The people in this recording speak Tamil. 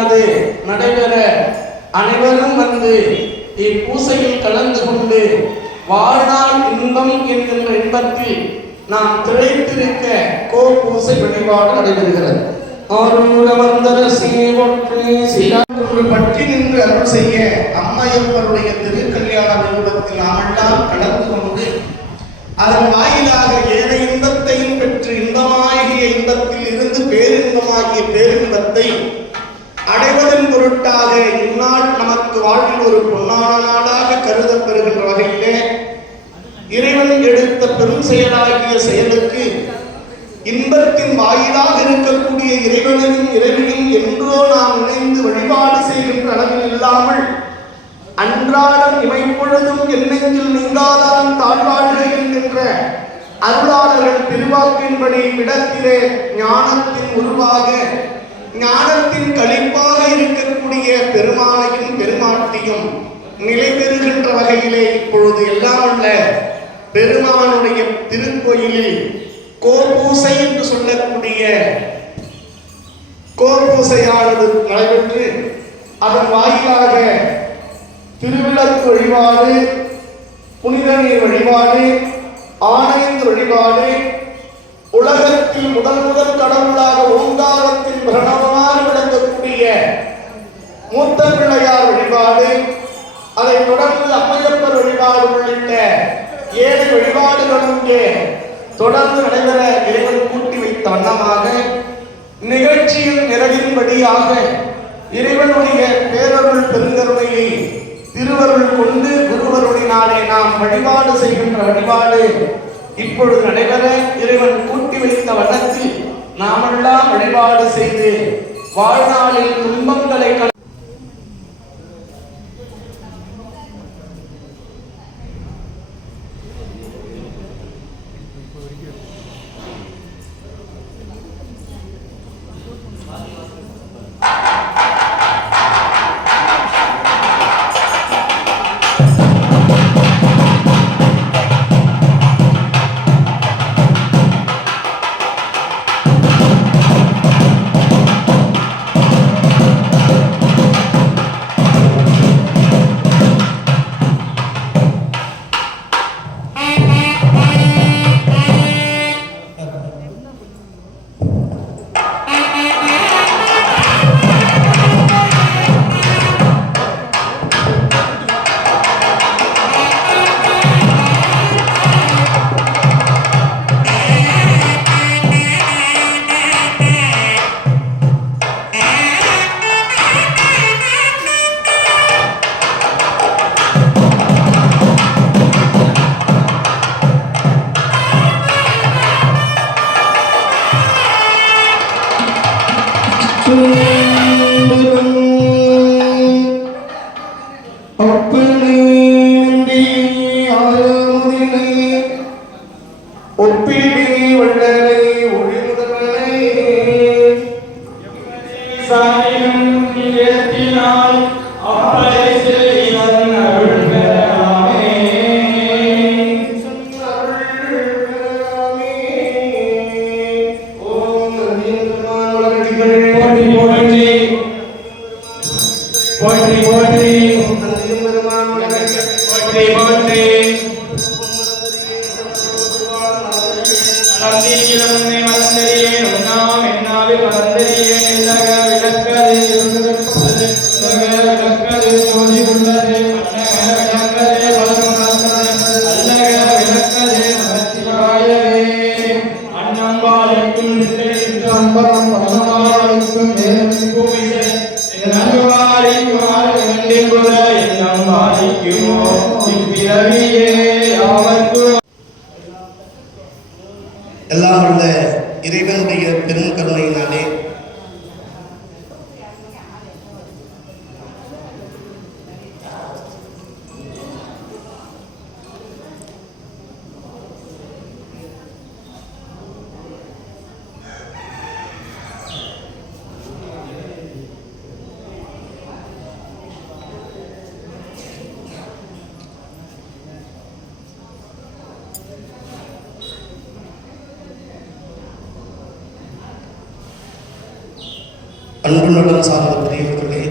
பூசையானது நடைபெற அனைவரும் வந்து இப்பூசையில் கலந்து கொண்டு வாழ்நாள் இன்பம் என்கின்ற இன்பத்தில் நாம் திளைத்திருக்க பூசை வழிபாடு நடைபெறுகிறது. பற்றி நின்று அருள் செய்ய அம்மையப்பருடைய திருக்கல்யாண வைபவத்தில் நாமெல்லாம் கலந்து கொண்டு அதன் வாயிலாக ஏழை இன்பத்தையும் பெற்று இன்பமாகிய இன்பத்தில் இருந்து பேரின்பமாகிய பேரின்பத்தை அடைவதன் பொருட்டாக இந்நாள் நமக்கு வாழ்வில் ஒரு பொன்னான நாளாக கருதப்பெறுகின்ற வகையிலே இறைவன் எடுத்த பெரும் செயலாகிய செயலுக்கு இன்பத்தின் வாயிலாக இருக்கக்கூடிய இறைவனையும் இறைவனையும் என்றோ நாம் இணைந்து வழிபாடு செய்கின்ற அளவில் இல்லாமல் அன்றாடம் இமைப்பொழுதும் என்னெங்கில் நீங்காதான் தாழ்வாழ்க என்கின்ற அருளாளர்கள் திருவாக்கின்படி இடத்திலே ஞானத்தின் உருவாக ஞானத்தின் களிப்பாக இருக்கக்கூடிய பெருமானையும் பெருமாட்டியும் நிலை பெறுகின்ற வகையிலே இப்பொழுது எல்லாம் உள்ள பெருமானுடைய திருக்கோயிலில் கோபூசை என்று சொல்லக்கூடிய கோபூசையானது நடைபெற்று அதன் வாயிலாக திருவிளக்கு வழிபாடு, புனித நீர் வழிபாடு, ஆணையர் வழிபாடு, உலகத்தில் முதல் கடவுளாக ஓங்காரத்தின் பிரணவமாக விளங்கக்கூடிய மூத்த பிள்ளையார் வழிபாடு, அதை தொடர்ந்து அம்மையப்பர் வழிபாடு உள்ளிட்ட 7 வழிபாடுகளும் தொடர்ந்து நடைபெற இறைவன் கூட்டி வைத்த வண்ணமாக நிகழ்ச்சியின் நிறைவின்படியாக இறைவனுடைய பேரருள் பெருங்கருணையை திருவருள் கொண்டு குருவருளினாலே நாம் வழிபாடு செய்கின்ற வழிபாடு இப்பொழுது நடைபெற இறைவன் கூட்டி வைத்த வண்ணத்தில் நாமெல்லாம் வழிபாடு செய்து வாழ்நாளில் துன்பங்களை எல்லாம் உள்ள இறைவனுடைய பெருங்கருணையினாலே அன்பு நலம் சார்ந்த பெரியவர்களே,